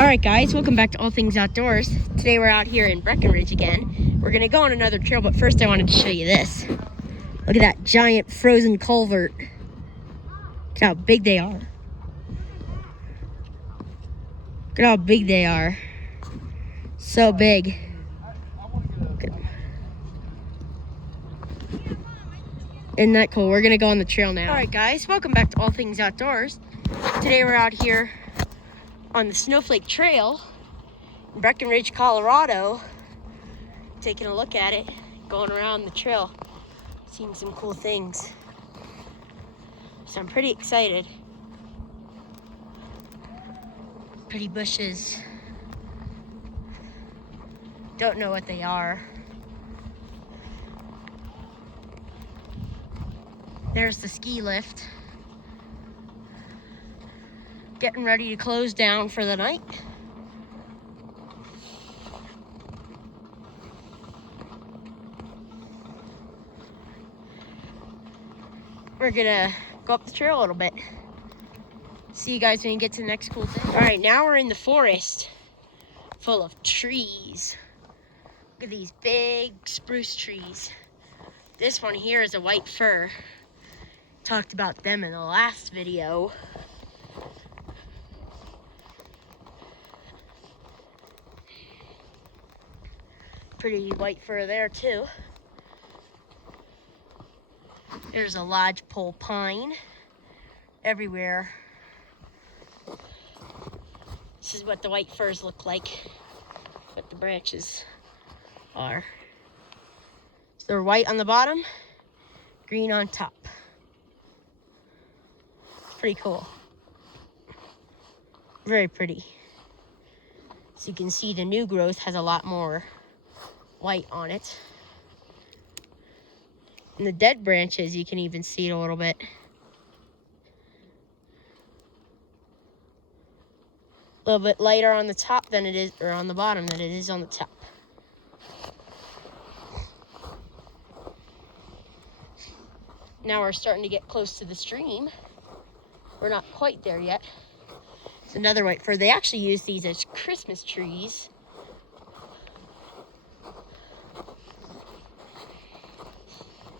Alright guys, welcome back to All Things Outdoors. Today we're out here in Breckenridge again. We're going to go on another trail, but first I wanted to show you this. Look at that giant frozen culvert. Look how big they are. Look at how big they are. So big. Isn't that cool? We're going to go on the trail now. Alright guys, welcome back to All Things Outdoors. Today we're out here on the Snowflake Trail in Breckenridge, Colorado, taking a look at it, going around the trail, seeing some cool things. So I'm pretty excited. Pretty bushes. Don't know what they are. There's the ski lift. Getting ready to close down for the night. We're gonna go up the trail a little bit. See you guys when you get to the next cool thing. All right, now we're in the forest full of trees. Look at these big spruce trees. This one here is a white fir. Talked about them in the last video. Pretty white fir there too. There's a lodgepole pine everywhere. This is what the white firs look like, what the branches are. So they're white on the bottom, green on top. It's pretty cool. Very pretty. So you can see the new growth has a lot more white on it. And the dead branches, you can even see it a little bit. A little bit lighter on the top than it is, or on the bottom than it is on the top. Now we're starting to get close to the stream. We're not quite there yet. It's another white fir. They actually use these as Christmas trees.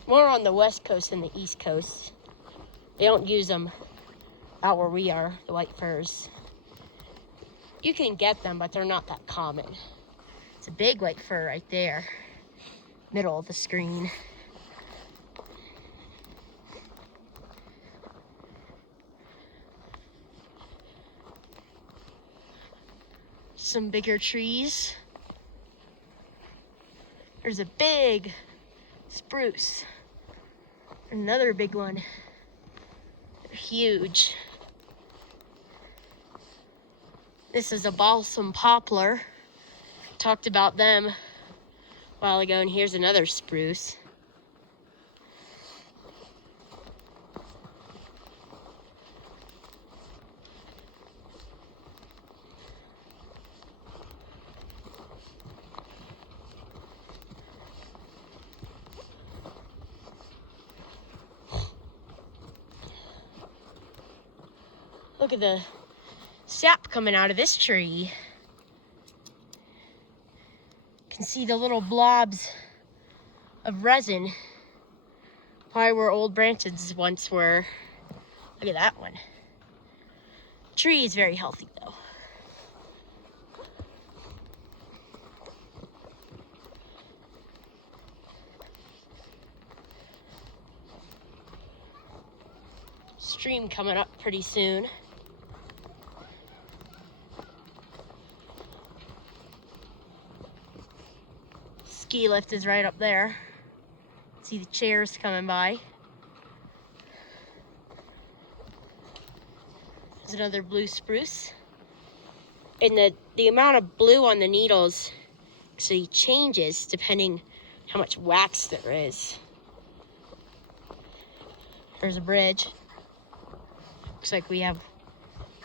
More on the west coast than the east coast. They don't use them out where we are, the white firs. You can get them, but they're not that common. It's a big white fir right there, middle of the screen. Some bigger trees. There's a big spruce. Another big one. They're huge. This is a balsam poplar. Talked about them a while ago, and here's another spruce. Look at the sap coming out of this tree. You can see the little blobs of resin. Probably where old branches once were. Look at that one. The tree is very healthy though. Stream coming up pretty soon. Ski lift is right up there. See the chairs coming by. There's another blue spruce. And the amount of blue on the needles actually changes depending how much wax there is. There's a bridge. Looks like we have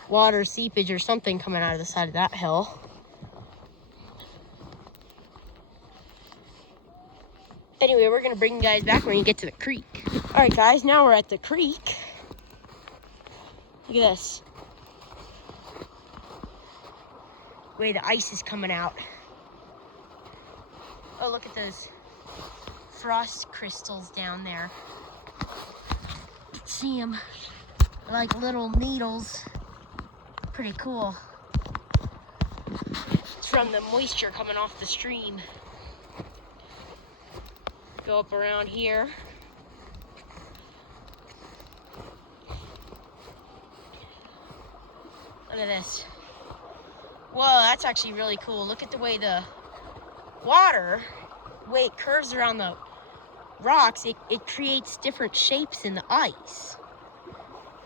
water seepage or something coming out of the side of that hill. Anyway, we're gonna bring you guys back when you get to the creek. All right, guys, now we're at the creek. Look at this. way the ice is coming out. Oh, look at those frost crystals down there. You can see them like little needles. Pretty cool. It's from the moisture coming off the stream. Go up around here. Look at this. Whoa, that's actually really cool. Look at the way the water, the way it curves around the rocks, it creates different shapes in the ice.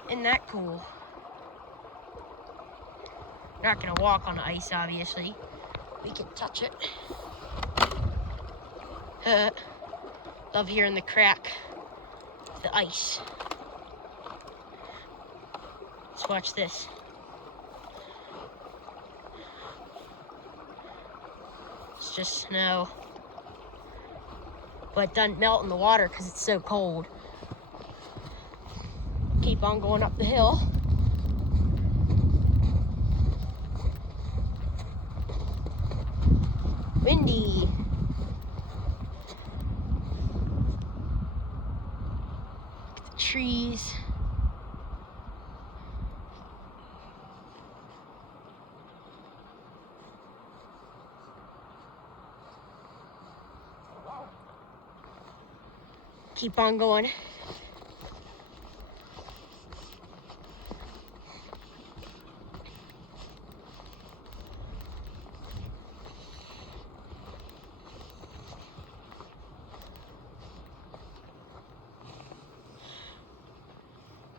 Isn't that cool? Not gonna walk on the ice, obviously. We can touch it. Love hearing the crack of the ice. Let's watch this. It's just snow. But it doesn't melt in the water because it's so cold. Keep on going up the hill. Windy. Look at the trees. Keep on going.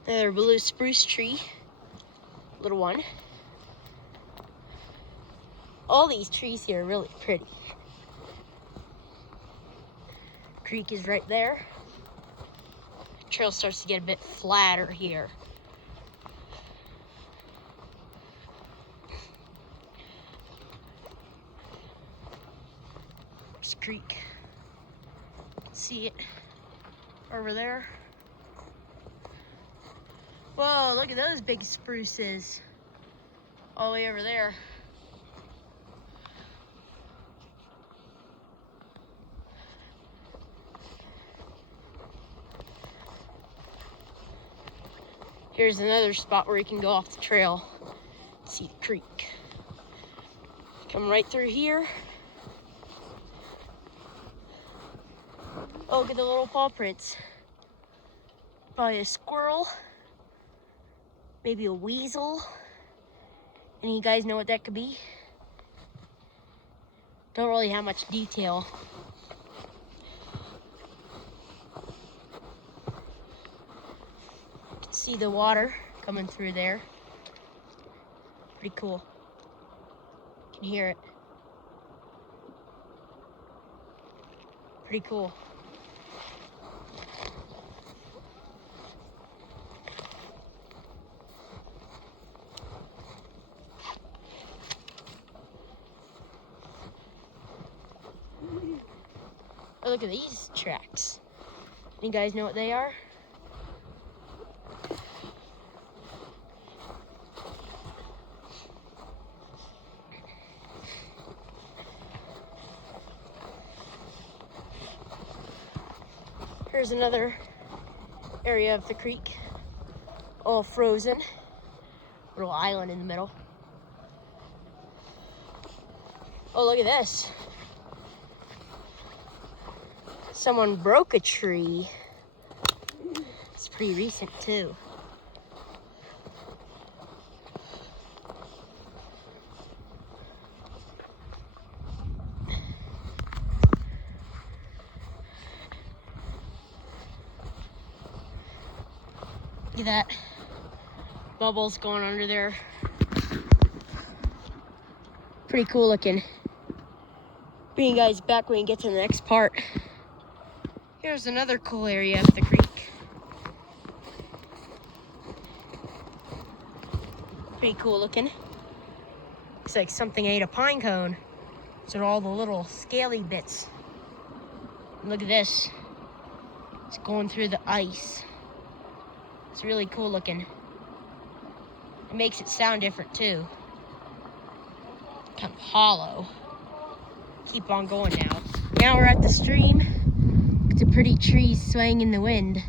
Another blue spruce tree, little one. All these trees here are really pretty. Creek is right there. Trail starts to get a bit flatter here. There's a creek. See it over there. Whoa, look at those big spruces all the way over there. Here's another spot where you can go off the trail. See the creek. Come right through here. Oh, look at the little paw prints. Probably a squirrel. Maybe a weasel. Any of you guys know what that could be? Don't really have much detail. See the water coming through there. Pretty cool. You can hear it. Pretty cool. Oh, look at these tracks. You guys know what they are? Here's another area of the creek, all frozen. Little island in the middle. Oh, look at this. Someone broke a tree. It's pretty recent too. Look at that. Bubbles going under there. Pretty cool looking. Bring you guys back when we get to the next part. Here's another cool area of the creek. Pretty cool looking. Looks like something ate a pine cone. So all the little scaly bits. And look at this. It's going through the ice. It's really cool looking. It makes it sound different too. kind of hollow. Keep on going now. Now we're at the stream. The pretty trees swaying in the wind.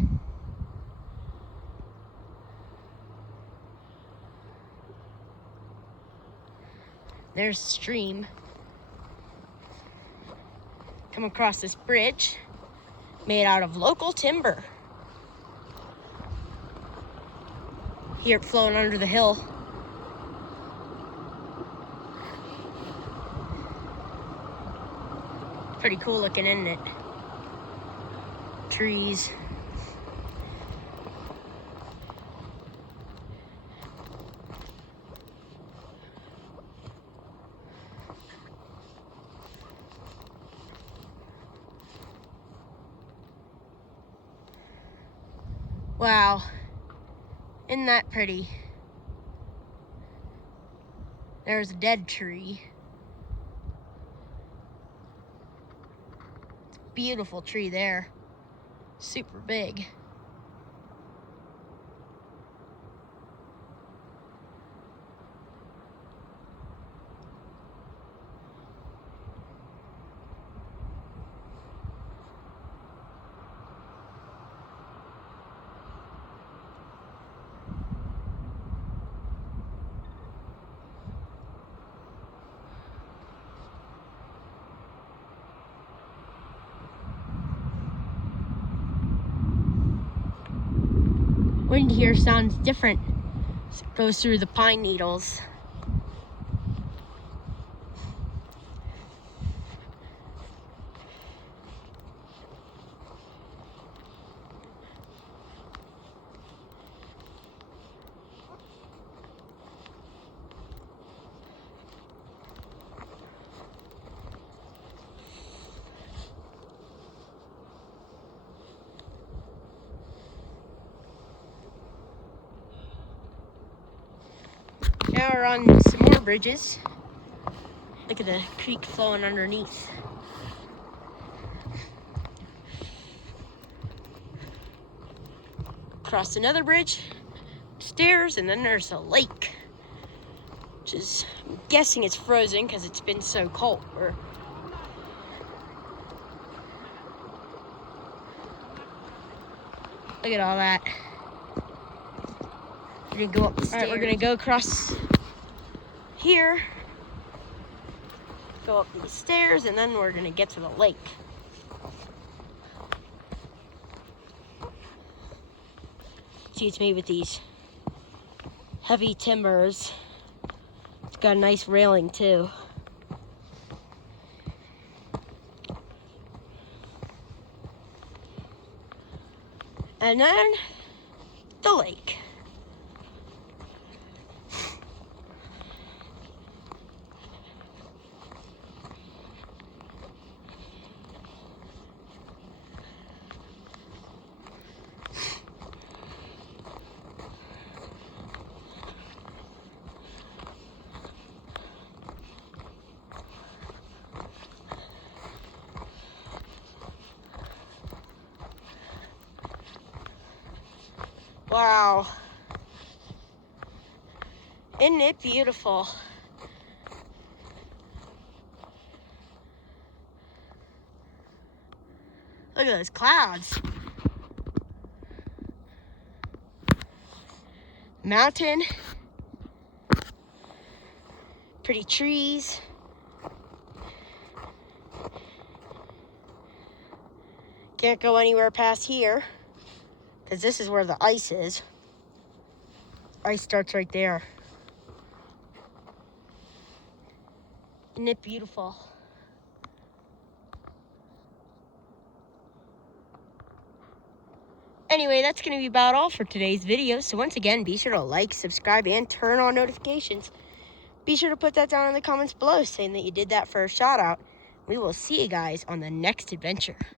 There's the stream. Come across this bridge made out of local timber. Hear it flowing under the hill. Pretty cool looking, isn't it? Trees. Wow, isn't that pretty? There's a dead tree. It's a beautiful tree there. Super big. Wind here sounds different. It goes through the pine needles. Now we're on some more bridges. Look at the creek flowing underneath. Cross another bridge, stairs, and then there's a lake. Which is, I'm guessing it's frozen because it's been so cold. Look at all that. We're gonna go up the stairs. All right, we're gonna go across here, go up these stairs, and then we're gonna get to the lake. See, it's made with these heavy timbers. It's got a nice railing too. And then the lake. Wow. Isn't it beautiful? Look at those clouds. Mountain. Pretty trees. Can't go anywhere past here, because this is where the ice is. Ice starts right there. Isn't it beautiful? Anyway, that's going to be about all for today's video. So once again, be sure to like, subscribe, and turn on notifications. Be sure to put that down in the comments below saying that you did that for a shout out. We will see you guys on the next adventure.